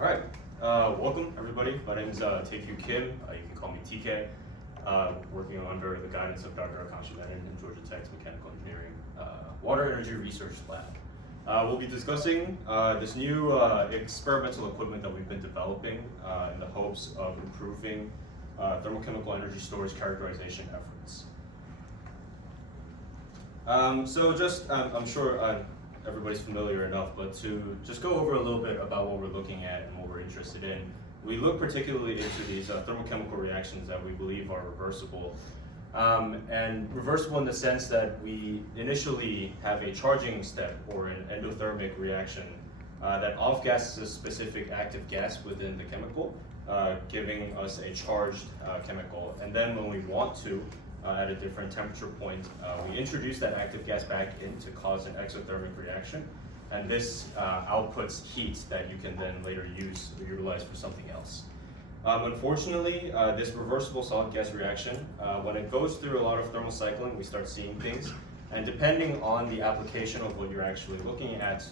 All right, welcome everybody. My name is Taekyu Kim. You can call me TK. Working under the guidance of Dr. Akashi Menon in Georgia Tech's Mechanical Engineering Water Energy Research Lab. We'll be discussing this new experimental equipment that we've been developing in the hopes of improving thermochemical energy storage characterization efforts. I'm sure everybody's familiar enough, but to just go over a little bit about what we're looking at and what we're interested in, we look particularly into these thermochemical reactions that we believe are reversible. And reversible in the sense that we initially have a charging step or an endothermic reaction that off-gasses a specific active gas within the chemical, giving us a charged chemical. And then when we want to, at a different temperature point, we introduce that active gas back in to cause an exothermic reaction, and this outputs heat that you can then later use or utilize for something else. Unfortunately, this reversible solid gas reaction, when it goes through a lot of thermal cycling, we start seeing things, and depending on the application of what you're actually looking at,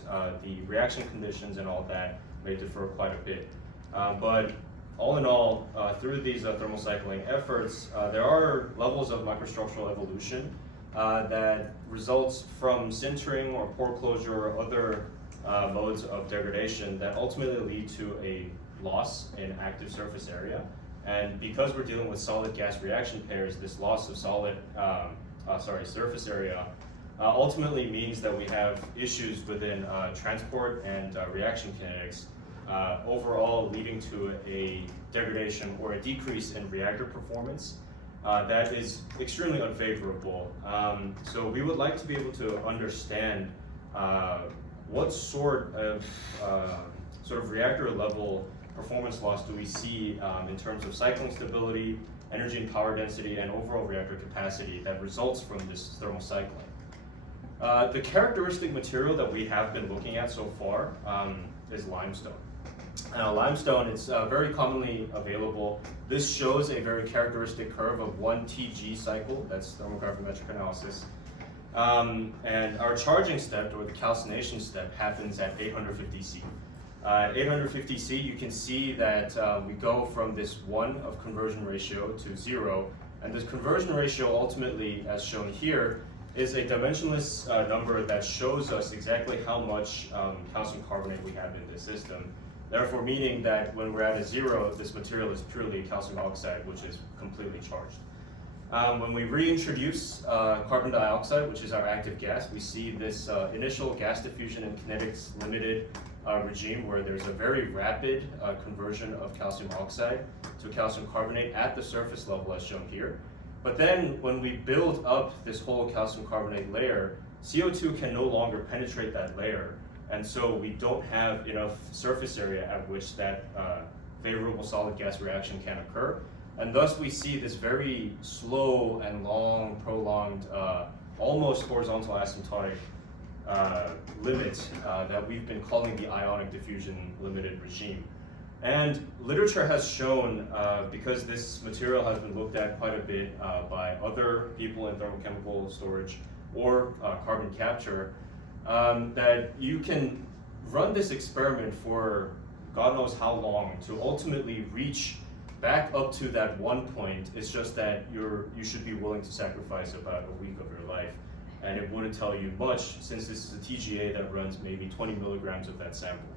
the reaction conditions and all that may differ quite a bit. But all in all, through these thermal cycling efforts, there are levels of microstructural evolution that results from sintering or pore closure or other modes of degradation that ultimately lead to a loss in active surface area. And because we're dealing with solid gas reaction pairs, this loss of surface area ultimately means that we have issues within transport and reaction kinetics, overall leading to a degradation or a decrease in reactor performance that is extremely unfavorable. So we would like to be able to understand what sort of reactor level performance loss do we see in terms of cycling stability, energy and power density, and overall reactor capacity that results from this thermal cycling. The characteristic material that we have been looking at so far is limestone. Limestone is very commonly available. This shows a very characteristic curve of 1 TG cycle, that's thermogravimetric analysis. And our charging step, or the calcination step, happens at 850 C. At 850 C, you can see that we go from this 1 of conversion ratio to 0, and this conversion ratio ultimately, as shown here, is a dimensionless number that shows us exactly how much calcium carbonate we have in this system. Therefore, meaning that when we're at a 0, this material is purely calcium oxide, which is completely charged. When we reintroduce carbon dioxide, which is our active gas, we see this initial gas diffusion and kinetics limited regime where there's a very rapid conversion of calcium oxide to calcium carbonate at the surface level as shown here. But then when we build up this whole calcium carbonate layer, CO2 can no longer penetrate that layer. And so we don't have enough surface area at which that favorable solid gas reaction can occur. And thus we see this very slow and long, prolonged, almost horizontal asymptotic limit that we've been calling the ionic diffusion limited regime. And literature has shown, because this material has been looked at quite a bit by other people in thermochemical storage or carbon capture, that you can run this experiment for God knows how long to ultimately reach back up to that one point. It's just that you should be willing to sacrifice about a week of your life, and it wouldn't tell you much since this is a TGA that runs maybe 20 milligrams of that sample.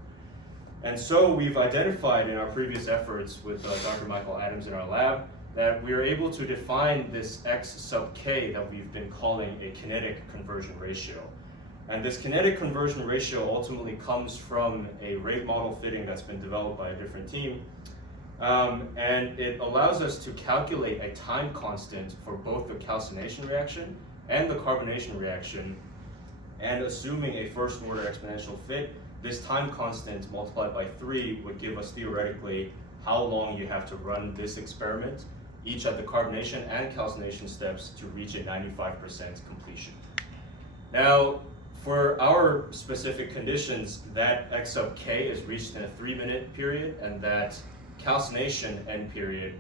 And so we've identified in our previous efforts with Dr. Michael Adams in our lab that we are able to define this X sub K that we've been calling a kinetic conversion ratio. And this kinetic conversion ratio ultimately comes from a rate model fitting that's been developed by a different team. And it allows us to calculate a time constant for both the calcination reaction and the carbonation reaction. And assuming a first order exponential fit, this time constant multiplied by 3 would give us theoretically how long you have to run this experiment, each at the carbonation and calcination steps, to reach a 95% completion. Now, for our specific conditions, that X sub K is reached in a 3-minute period, and that calcination end period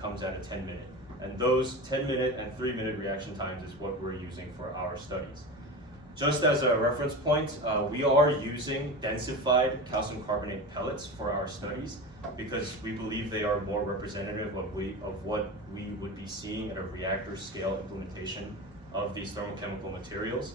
comes at a 10-minute. And those 10-minute and 3-minute reaction times is what we're using for our studies. Just as a reference point, we are using densified calcium carbonate pellets for our studies because we believe they are more representative of what we would be seeing at a reactor scale implementation of these thermochemical materials.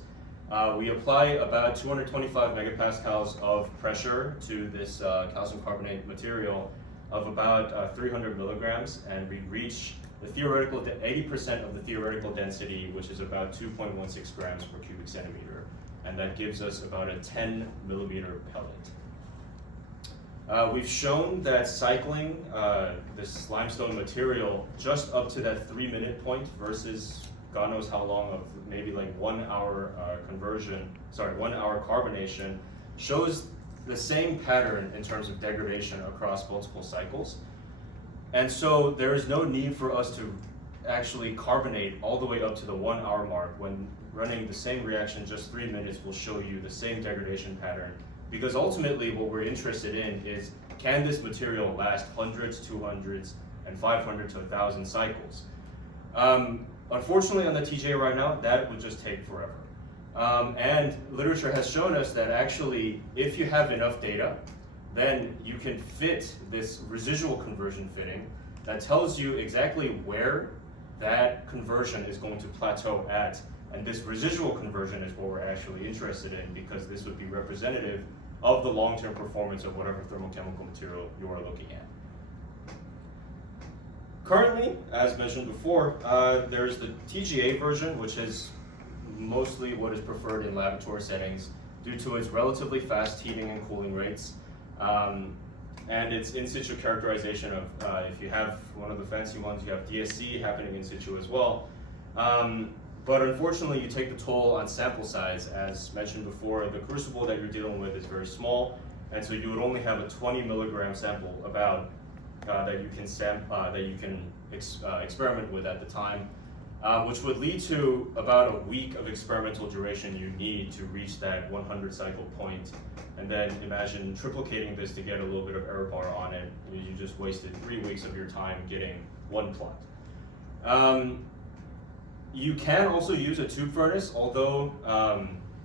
We apply about 225 megapascals of pressure to this calcium carbonate material of about 300 milligrams, and we reach the theoretical 80% of the theoretical density, which is about 2.16 grams per cubic centimeter, and that gives us about a 10 millimeter pellet. We've shown that cycling this limestone material just up to that 3-minute point versus God knows how long of maybe like 1 hour 1 hour carbonation shows the same pattern in terms of degradation across multiple cycles. And so there is no need for us to actually carbonate all the way up to the 1 hour mark when running the same reaction just 3 minutes will show you the same degradation pattern. Because ultimately what we're interested in is, can this material last hundreds, 200s, and 500 to 1,000 cycles? Unfortunately on the TJ right now, that would just take forever. And literature has shown us that actually, if you have enough data, then you can fit this residual conversion fitting that tells you exactly where that conversion is going to plateau at. And this residual conversion is what we're actually interested in, because this would be representative of the long-term performance of whatever thermochemical material you are looking at. Currently, as mentioned before, there's the TGA version, which is mostly what is preferred in laboratory settings due to its relatively fast heating and cooling rates, and its in situ characterization of, if you have one of the fancy ones, you have DSC happening in situ as well. But unfortunately, you take the toll on sample size. As mentioned before, the crucible that you're dealing with is very small, and so you would only have a 20 milligram sample about that you can experiment with at the time, which would lead to about a week of experimental duration you need to reach that 100 cycle point. And then imagine triplicating this to get a little bit of error bar on it. You just wasted 3 weeks of your time getting one plot. You can also use a tube furnace, although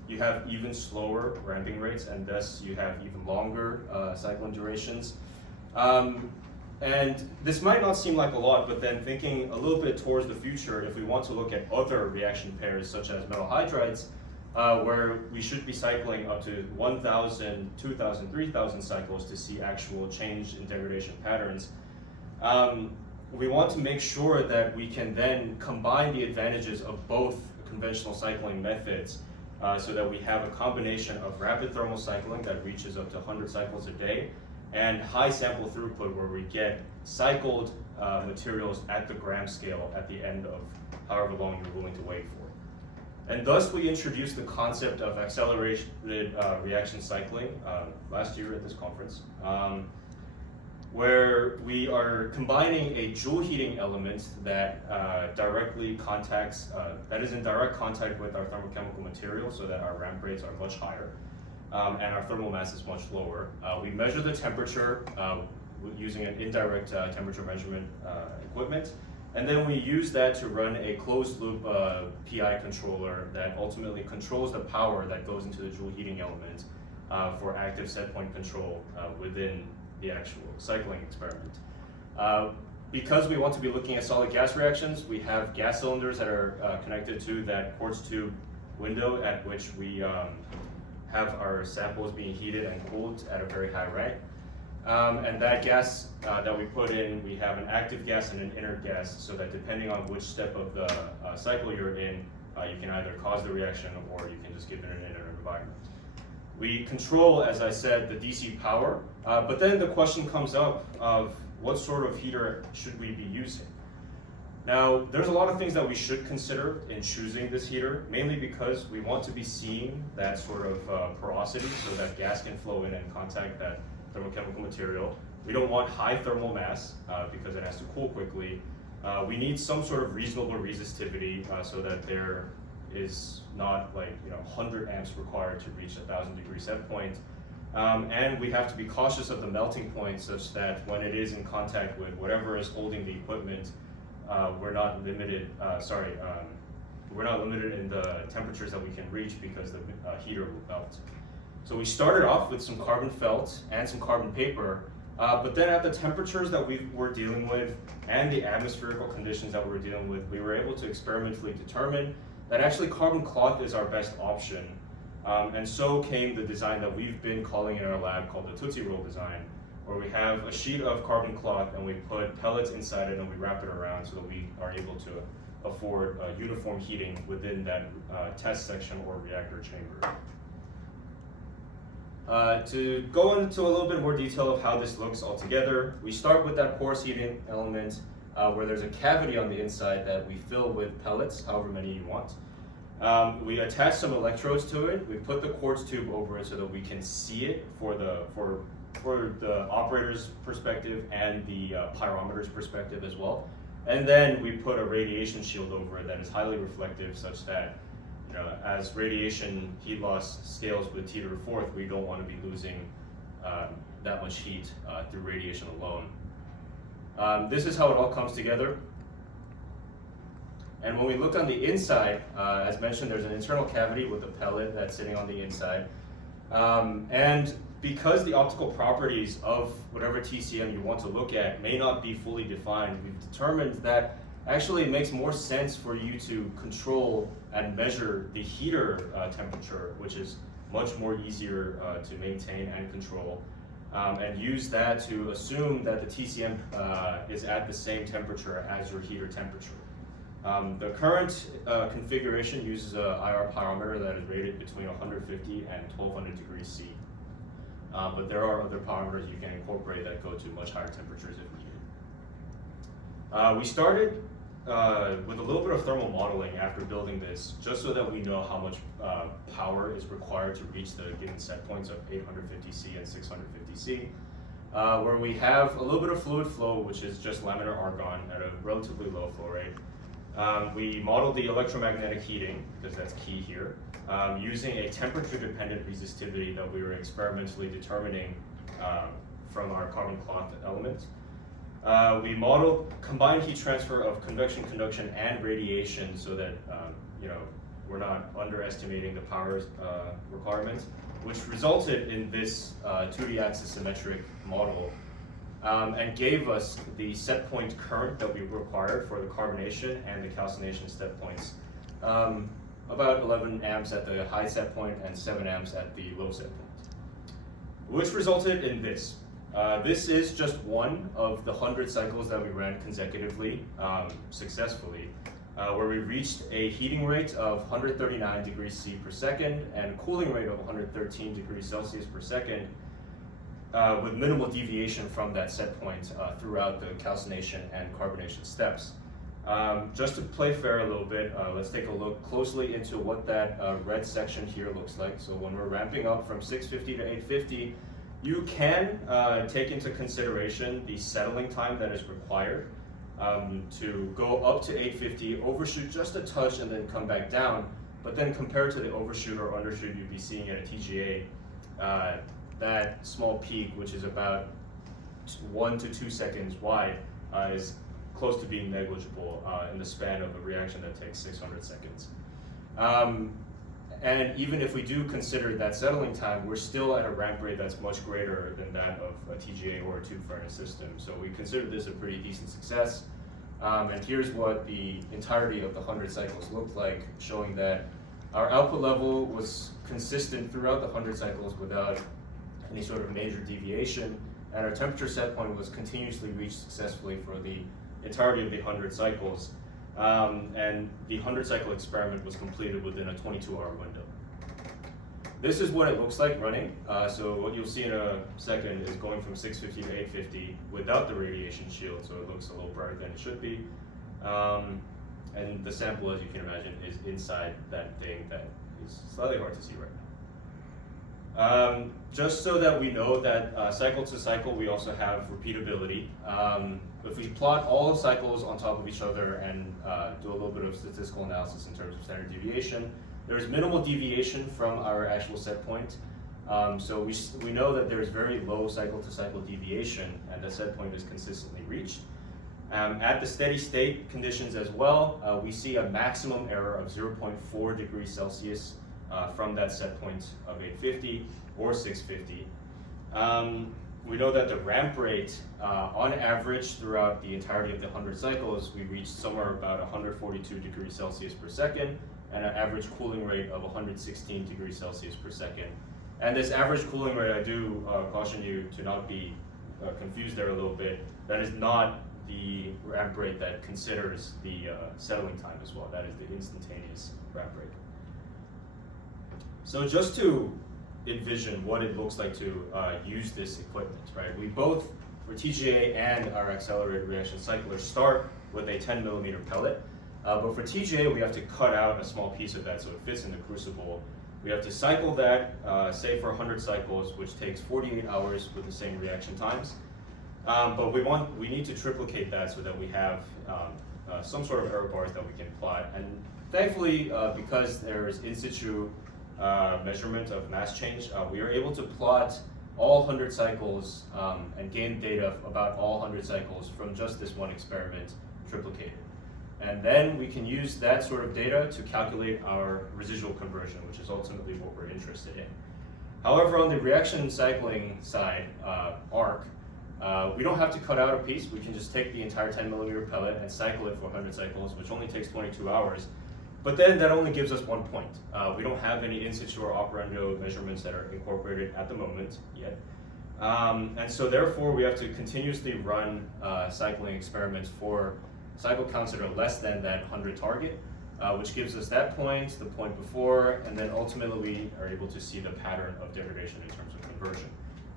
you have even slower ramping rates, and thus you have even longer cycling durations. And this might not seem like a lot, but then thinking a little bit towards the future, if we want to look at other reaction pairs such as metal hydrides, where we should be cycling up to 1,000, 2,000, 3,000 cycles to see actual change in degradation patterns, we want to make sure that we can then combine the advantages of both conventional cycling methods so that we have a combination of rapid thermal cycling that reaches up to 100 cycles a day, and high sample throughput where we get cycled materials at the gram scale at the end of however long you're willing to wait for. And thus we introduced the concept of accelerated reaction cycling last year at this conference, where we are combining a joule heating element that directly contacts, that is in direct contact with our thermochemical material so that our ramp rates are much higher. And our thermal mass is much lower. We measure the temperature using an indirect temperature measurement equipment, and then we use that to run a closed loop PI controller that ultimately controls the power that goes into the joule heating element for active set point control within the actual cycling experiment. Because we want to be looking at solid gas reactions, we have gas cylinders that are connected to that quartz tube window at which we have our samples being heated and cooled at a very high rate. And that gas that we put in, we have an active gas and an inert gas, so that depending on which step of the cycle you're in, you can either cause the reaction or you can just give it an inert environment. We control, as I said, the DC power, but then the question comes up of what sort of heater should we be using? Now, there's a lot of things that we should consider in choosing this heater, mainly because we want to be seeing that sort of porosity so that gas can flow in and contact that thermochemical material. We don't want high thermal mass because it has to cool quickly. We need some sort of reasonable resistivity so that there is not 100 amps required to reach 1,000 degree set point. And we have to be cautious of the melting point such that when it is in contact with whatever is holding the equipment, we're not limited, we're not limited in the temperatures that we can reach because the heater will melt. So we started off with some carbon felt and some carbon paper, but then at the temperatures that we were dealing with and the atmospherical conditions that we were dealing with, we were able to experimentally determine that actually carbon cloth is our best option. And so came the design that we've been calling in our lab called the Tootsie Roll design, where we have a sheet of carbon cloth and we put pellets inside it and we wrap it around so that we are able to afford uniform heating within that test section or reactor chamber. To go into a little bit more detail of how this looks altogether, we start with that porous heating element where there's a cavity on the inside that we fill with pellets, however many you want. We attach some electrodes to it. We put the quartz tube over it so that we can see it for the operator's perspective and the pyrometer's perspective as well. And then we put a radiation shield over it that is highly reflective, such that as radiation heat loss scales with T to the fourth, we don't want to be losing that much heat through radiation alone. This is how it all comes together. And when we look on the inside, as mentioned, there's an internal cavity with a pellet that's sitting on the inside. And because the optical properties of whatever TCM you want to look at may not be fully defined, we've determined that actually it makes more sense for you to control and measure the heater temperature, which is much more easier to maintain and control, and use that to assume that the TCM is at the same temperature as your heater temperature. The current configuration uses an IR pyrometer that is rated between 150 and 1200 degrees C. But there are other pyrometers you can incorporate that go to much higher temperatures if needed. We started with a little bit of thermal modeling after building this, just so that we know how much power is required to reach the given set points of 850 C and 650 C, where we have a little bit of fluid flow, which is just laminar argon at a relatively low flow rate. We modeled the electromagnetic heating, because that's key here, using a temperature-dependent resistivity that we were experimentally determining from our carbon cloth element. We modeled combined heat transfer of convection, conduction, and radiation so that we're not underestimating the power requirements, which resulted in this 2D axis symmetric model and gave us the set point current that we required for the carbonation and the calcination step points. About 11 amps at the high set point and 7 amps at the low set point, which resulted in this. This is just one of the 100 cycles that we ran consecutively, successfully, where we reached a heating rate of 139 degrees C per second and a cooling rate of 113 degrees Celsius per second, with minimal deviation from that set point throughout the calcination and carbonation steps. Just to play fair a little bit, let's take a look closely into what that red section here looks like. So when we're ramping up from 650 to 850, you can take into consideration the settling time that is required to go up to 850, overshoot just a touch, and then come back down. But then compared to the overshoot or undershoot you'd be seeing at a TGA, that small peak, which is about 1 to 2 seconds wide, is close to being negligible in the span of a reaction that takes 600 seconds. And even if we do consider that settling time, we're still at a ramp rate that's much greater than that of a TGA or a tube furnace system. So we consider this a pretty decent success. And here's what the entirety of the 100 cycles looked like, showing that our output level was consistent throughout the 100 cycles without any sort of major deviation, and our temperature set point was continuously reached successfully for the entirety of the 100 cycles. And the 100 cycle experiment was completed within a 22-hour window. This is what it looks like running. So what you'll see in a second is going from 650 to 850 without the radiation shield, so it looks a little brighter than it should be. And the sample, as you can imagine, is inside that thing that is slightly hard to see right now. Just so that we know that cycle to cycle we also have repeatability. If we plot all the cycles on top of each other and do a little bit of statistical analysis in terms of standard deviation, there's minimal deviation from our actual set point. So we know that there's very low cycle to cycle deviation and the set point is consistently reached. At the steady state conditions as well, we see a maximum error of 0.4 degrees Celsius from that set point of 850 or 650. We know that the ramp rate, on average throughout the entirety of the 100 cycles, we reached somewhere about 142 degrees Celsius per second, and an average cooling rate of 116 degrees Celsius per second. And this average cooling rate, I do caution you to not be confused there a little bit. That is not the ramp rate that considers the settling time as well. That is the instantaneous ramp rate. So just to envision what it looks like to use this equipment, right? We both, for TGA and our accelerated reaction cycler, start with a 10 millimeter pellet. But for TGA, we have to cut out a small piece of that so it fits in the crucible. We have to cycle that, say for 100 cycles, which takes 48 hours with the same reaction times. But we need to triplicate that so that we have some sort of error bars that we can plot. And thankfully, because there is in situ measurement of mass change, we are able to plot all 100 cycles and gain data about all 100 cycles from just this one experiment triplicated. And then we can use that sort of data to calculate our residual conversion, which is ultimately what we're interested in. However, on the reaction cycling side, ARC, we don't have to cut out a piece. We can just take the entire 10 millimeter pellet and cycle it for 100 cycles, which only takes 22 hours. But then that only gives us 1 point. We don't have any in situ or operando measurements that are incorporated at the moment yet. And so therefore, we have to continuously run cycling experiments for cycle counts that are less than that 100 target, which gives us that point, the point before, and then ultimately we are able to see the pattern of degradation in terms of conversion.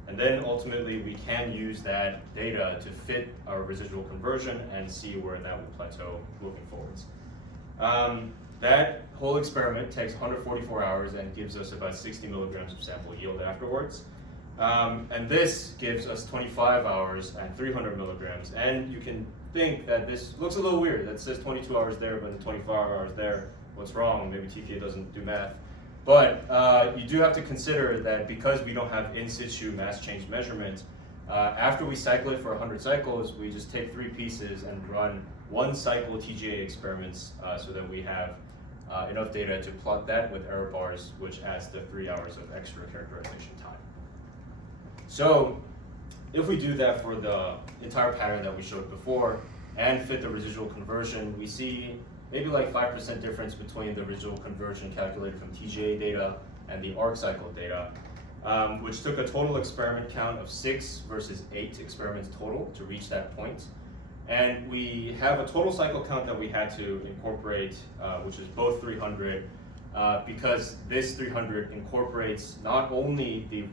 And then ultimately we can use that data to fit our residual conversion and see where that will plateau moving forwards. That whole experiment takes 144 hours and gives us about 60 milligrams of sample yield afterwards. And this gives us 25 hours and 300 milligrams. And you can think that this looks a little weird. That says 22 hours there, but the 25 hours there. What's wrong? Maybe TPA doesn't do math. But you do have to consider that because we don't have in situ mass change measurement, after we cycle it for 100 cycles, we just take 3 pieces and run 1 cycle TGA experiments so that we have enough data to plot that with error bars, which adds the 3 hours of extra characterization time. So if we do that for the entire pattern that we showed before and fit the residual conversion, we see maybe like 5% difference between the residual conversion calculated from TGA data and the ARC cycle data, which took a total experiment count of 6 versus 8 experiments total to reach that point. And we have a total cycle count that we had to incorporate, which is both 300, because this 300 incorporates not only the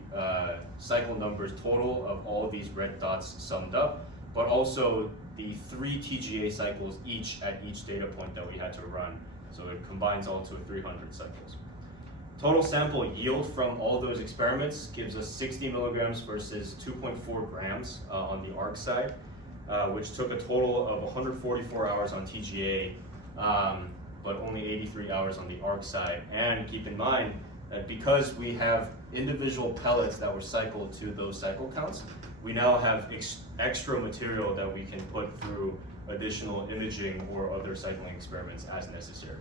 cycle numbers total of all of these red dots summed up, but also the 3 TGA cycles each at each data point that we had to run. So it combines all to 300 cycles. Total sample yield from all those experiments gives us 60 milligrams versus 2.4 grams on the ARC side, which took a total of 144 hours on TGA, but only 83 hours on the ARC side. And keep in mind that because we have individual pellets that were cycled to those cycle counts, we now have extra material that we can put through additional imaging or other cycling experiments as necessary.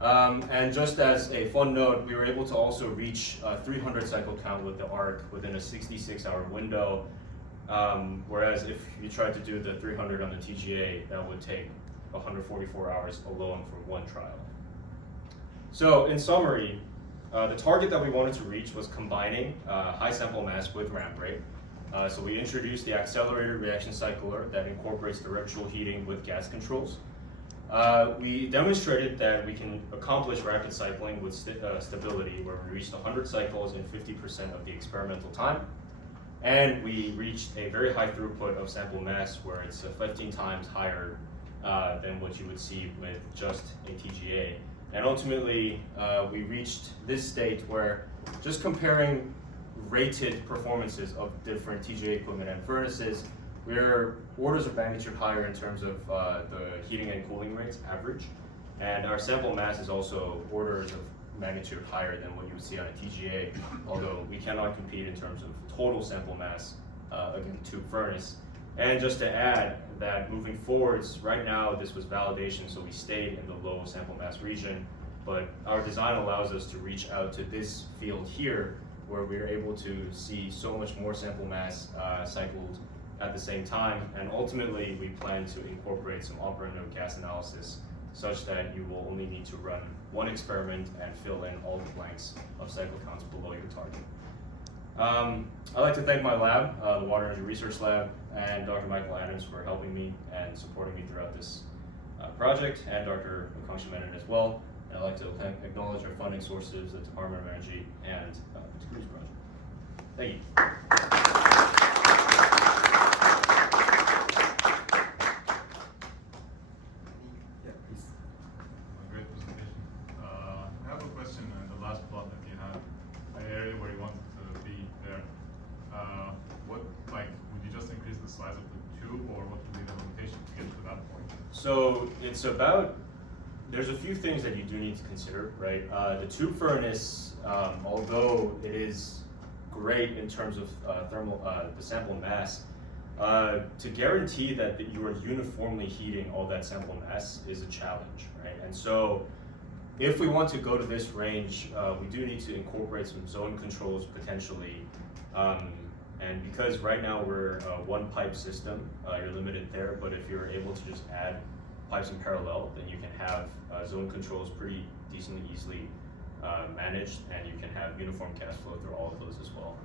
And just as a fun note, we were able to also reach a 300 cycle count with the ARC within a 66-hour window, whereas if you tried to do the 300 on the TGA, that would take 144 hours alone for one trial. So in summary, the target that we wanted to reach was combining high sample mass with ramp rate. So we introduced the accelerated reaction cycler that incorporates directional heating with gas controls. We demonstrated that we can accomplish rapid cycling with stability, where we reached 100 cycles in 50% of the experimental time. And we reached a very high throughput of sample mass, where it's 15 times higher than what you would see with just a TGA. And ultimately, we reached this state where just comparing rated performances of different TGA equipment and furnaces, we're orders of magnitude higher in terms of the heating and cooling rates average. And our sample mass is also orders of magnitude higher than what you would see on a TGA, although we cannot compete in terms of total sample mass again, tube furnace. And just to add that moving forwards, right now this was validation, so we stayed in the low sample mass region, but our design allows us to reach out to this field here, where we are able to see so much more sample mass cycled at the same time, and ultimately we plan to incorporate some operant node gas analysis such that you will only need to run one experiment and fill in all the blanks of cycle counts below your target. I'd like to thank my lab, the Water Energy Research Lab, and Dr. Michael Adams for helping me and supporting me throughout this project, and Dr. Akangsha Menon as well. And I'd like to acknowledge our funding sources, the Department of Energy, and the Cruise Project. Thank you. Yeah, please. Great presentation. I have a question on the last plot that you had, the area where you wanted to be there. Would you just increase the size of the tube, or what would be the limitation to get to that point? So it's about, there's a few things that you do need to consider, right? The tube furnace, although it is great in terms of the sample mass, to guarantee that you are uniformly heating all that sample mass is a challenge, right? And so if we want to go to this range, we do need to incorporate some zone controls potentially. And because right now we're a one pipe system, you're limited there, but if you're able to just add pipes in parallel, then you can have zone controls pretty decently easily managed, and you can have uniform gas flow through all of those as well.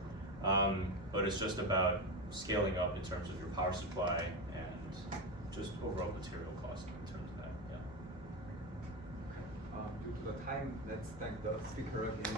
But it's just about scaling up in terms of your power supply and just overall material cost in terms of that, yeah. Due to the time, let's thank the speaker again.